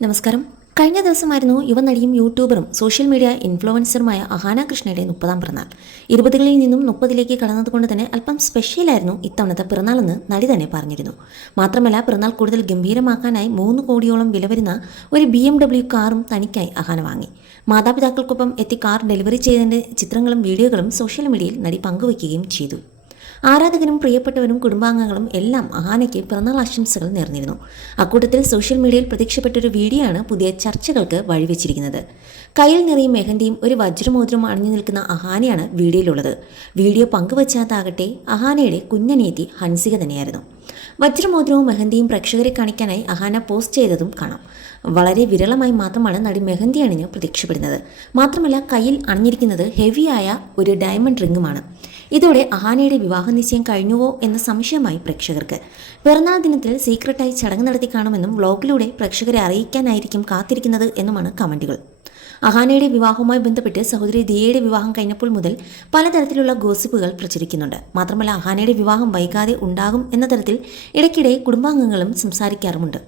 നമസ്കാരം. കഴിഞ്ഞ ദിവസമായിരുന്നു യുവനടിയും യൂട്യൂബറും സോഷ്യൽ മീഡിയ ഇൻഫ്ലുവൻസറുമായ അഹാന കൃഷ്ണയുടെ മുപ്പതാം പിറന്നാൾ. ഇരുപതുകളിൽ നിന്നും മുപ്പതിലേക്ക് കടന്നതുകൊണ്ട് തന്നെ അല്പം സ്പെഷ്യലായിരുന്നു ഇത്തവണത്തെ പിറന്നാളെന്ന് നടി തന്നെ പറഞ്ഞിരുന്നു. മാത്രമല്ല പിറന്നാൾ കൂടുതൽ ഗംഭീരമാക്കാനായി മൂന്ന് കോടിയോളം വില വരുന്ന ഒരു ബി എം ഡബ്ല്യു കാറും തനിക്കായി അഹാന വാങ്ങി. മാതാപിതാക്കൾക്കൊപ്പം എത്തി കാർ ഡെലിവറി ചെയ്തതിന്റെ ചിത്രങ്ങളും വീഡിയോകളും സോഷ്യൽ മീഡിയയിൽ നടി പങ്കുവയ്ക്കുകയും ചെയ്തു. ആരാധകരും പ്രിയപ്പെട്ടവരും കുടുംബാംഗങ്ങളും എല്ലാം ആനയ്ക്ക് പിറന്നാൾ ആശംസകൾ നേർന്നിരുന്നു. അക്കൂട്ടത്തിൽ സോഷ്യൽ മീഡിയയിൽ പ്രത്യക്ഷപ്പെട്ടൊരു വീഡിയോ ആണ് പുതിയ ചർച്ചകൾക്ക് വഴിവെച്ചിരിക്കുന്നത്. കയ്യിൽ നിറയും മെഹന്തിയും ഒരു വജ്രമോതിരം അണിഞ്ഞു നിൽക്കുന്ന അഹാനയാണ് വീഡിയോയിലുള്ളത്. വീഡിയോ പങ്കുവച്ചാതാകട്ടെ അഹാനയുടെ കുഞ്ഞനിയത്തി ഹൻസിക തന്നെയായിരുന്നു. വജ്രമോതിരവും മെഹന്തിയും പ്രേക്ഷകരെ കാണിക്കാനായി അഹാന പോസ്റ്റ് ചെയ്തതും കാണാം. വളരെ വിരളമായി മാത്രമാണ് നടി മെഹന്തി അണിഞ്ഞ് പ്രത്യക്ഷപ്പെടുന്നത്. മാത്രമല്ല കയ്യിൽ അണിഞ്ഞിരിക്കുന്നത് ഹെവിയായ ഒരു ഡയമണ്ട് റിങ്ങുമാണ്. ഇതോടെ അഹാനയുടെ വിവാഹ നിശ്ചയം കഴിഞ്ഞുവോ എന്ന സംശയമായി പ്രേക്ഷകർക്ക്. പിറന്നാൾ ദിനത്തിൽ സീക്രട്ടായി ചടങ്ങ് നടത്തി കാണുമെന്നും വ്ലോഗിലൂടെ പ്രേക്ഷകരെ അറിയിക്കാനായിരിക്കും കാത്തിരിക്കുന്നത് എന്നുമാണ് കമന്റുകൾ. അഹാനയുടെ വിവാഹവുമായി ബന്ധപ്പെട്ട് സഹോദരി ദിയയുടെ വിവാഹം കഴിഞ്ഞപ്പോൾ മുതൽ പലതരത്തിലുള്ള ഗോസിപ്പുകൾ പ്രചരിക്കുന്നുണ്ട്. മാത്രമല്ല അഹാനയുടെ വിവാഹം വൈകാതെ ഉണ്ടാകും എന്ന തരത്തിൽ ഇടയ്ക്കിടെ കുടുംബാംഗങ്ങളും സംസാരിക്കാറുമുണ്ട്.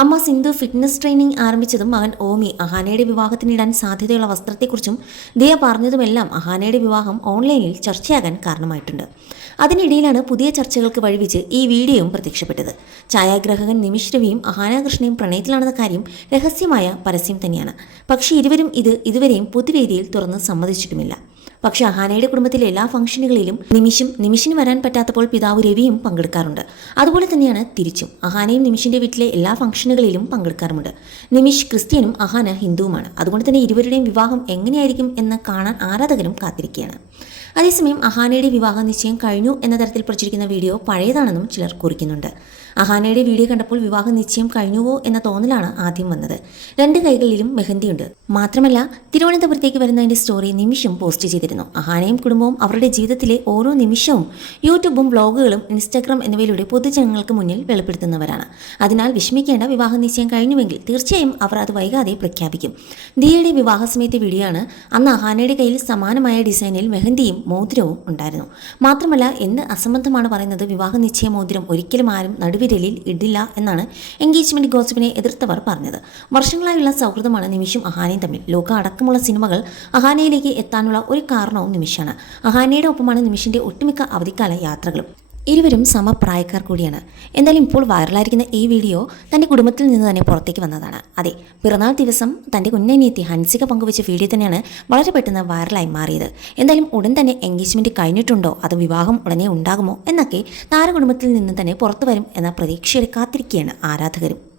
അമ്മ സിന്ധു ഫിറ്റ്നസ് ട്രെയിനിങ് ആരംഭിച്ചതും മകൻ ഓമി അഹാനയുടെ വിവാഹത്തിനിടാൻ സാധ്യതയുള്ള വസ്ത്രത്തെക്കുറിച്ചും ദിയ പറഞ്ഞതുമെല്ലാം അഹാനയുടെ വിവാഹം ഓൺലൈനിൽ ചർച്ചയാകാൻ കാരണമായിട്ടുണ്ട്. അതിനിടയിലാണ് പുതിയ ചർച്ചകൾക്ക് വഴിവെച്ച് ഈ വീഡിയോയും പ്രത്യക്ഷപ്പെട്ടത്. ഛായാഗ്രാഹകൻ നിമിഷ് രവിയും അഹാനാകൃഷ്ണയും പ്രണയത്തിലാണെന്ന കാര്യം രഹസ്യമായ പരസ്യം തന്നെയാണ്. പക്ഷേ ഇരുവരും ഇത് ഇതുവരെയും പൊതുവേദിയിൽ തുറന്ന് സമ്മതിച്ചിട്ടുമില്ല. പക്ഷേ അഹാനയുടെ കുടുംബത്തിലെ എല്ലാ ഫംഗ്ഷനുകളിലും നിമിഷും നിമിഷിന് വരാൻ പറ്റാത്തപ്പോൾ പിതാവ് രവിയും പങ്കെടുക്കാറുണ്ട്. അതുപോലെ തന്നെയാണ് തിരിച്ചും. അഹാനയും നിമിഷിന്റെ വീട്ടിലെ എല്ലാ ഫംഗ്ഷനുകളിലും പങ്കെടുക്കാറുമുണ്ട്. നിമിഷ് ക്രിസ്ത്യനും അഹാന ഹിന്ദുവുമാണ്. അതുകൊണ്ട് തന്നെ ഇരുവരുടെയും വിവാഹം എങ്ങനെയായിരിക്കും എന്ന് കാണാൻ ആരാധകരും കാത്തിരിക്കുകയാണ്. അതേസമയം അഹാനയുടെ വിവാഹ നിശ്ചയം കഴിഞ്ഞു എന്ന തരത്തിൽ പ്രചരിക്കുന്ന വീഡിയോ പഴയതാണെന്നും ചിലർ കുറിക്കുന്നുണ്ട്. അഹാനയുടെ വീഡിയോ കണ്ടപ്പോൾ വിവാഹ നിശ്ചയം കഴിഞ്ഞുവോ എന്ന തോന്നലാണ് ആദ്യം വന്നത്. രണ്ട് കൈകളിലും മെഹന്തിയുണ്ട്. മാത്രമല്ല തിരുവനന്തപുരത്തേക്ക് വരുന്നതിന്റെ സ്റ്റോറി നിമിഷം പോസ്റ്റ് ചെയ്തിരുന്നു. അഹാനയും കുടുംബവും അവരുടെ ജീവിതത്തിലെ ഓരോ നിമിഷവും യൂട്യൂബും ബ്ലോഗുകളും ഇൻസ്റ്റാഗ്രാം എന്നിവയിലൂടെ പൊതുജനങ്ങൾക്ക് മുന്നിൽ വെളിപ്പെടുത്തുന്നവരാണ്. അതിനാൽ വിഷമിക്കേണ്ട വിവാഹ നിശ്ചയം കഴിഞ്ഞുവെങ്കിൽ തീർച്ചയായും അവർ അത് വൈകാതെ പ്രഖ്യാപിക്കും. ദിയയുടെ വിവാഹ സമയത്തെ വീഡിയോ ആണ് അന്ന് അഹാനയുടെ കയ്യിൽ സമാനമായ ഡിസൈനിൽ മെഹന്തിയും മോതിരവും ഉണ്ടായിരുന്നു. മാത്രമല്ല എന്ത് അസംബന്ധമാണ് പറയുന്നത് വിവാഹ നിശ്ചയ മോതിരം ഒരിക്കലും ആരും നടുവിരലിൽ ഇടില്ല എന്നാണ് എൻഗേജ്മെന്റ് ഗോസിപ്പിനെ എതിർത്തവർ പറഞ്ഞത്. വർഷങ്ങളായുള്ള സൗഹൃദമാണ് നിമിഷും അഹാനയും തമ്മിൽ. ലോക അടക്കമുള്ള സിനിമകൾ അഹാനയിലേക്ക് എത്താനുള്ള ഒരു കാരണവും നിമിഷാണ്. അഹാനയുടെ ഒപ്പമാണ് നിമിഷിന്റെ ഒട്ടുമിക്ക അവധിക്കാല യാത്രകളും. ഇരുവരും സമപ്രായക്കാർ കൂടിയാണ്. എന്തായാലും ഇപ്പോൾ വൈറലായിരിക്കുന്ന ഈ വീഡിയോ തന്റെ കുടുംബത്തിൽ നിന്ന് തന്നെ പുറത്തേക്ക് വന്നതാണ്. അതെ പിറന്നാൾ ദിവസം തന്റെ കുഞ്ഞനിയത്തി ഹൻസിക പങ്കുവച്ച വീഡിയോ തന്നെയാണ് വളരെ പെട്ടെന്ന് വൈറലായി മാറിയത്. എന്തായാലും ഉടൻ തന്നെ എൻഗേജ്മെന്റ് കഴിഞ്ഞിട്ടുണ്ടോ? അത് വിവാഹം ഉടനെ ഉണ്ടാകുമോ? എന്നൊക്കെ താരകുടുംബത്തിൽ നിന്ന് തന്നെ പുറത്തു വരും എന്ന പ്രതീക്ഷയിൽ കാത്തിരിക്കുകയാണ് ആരാധകരും.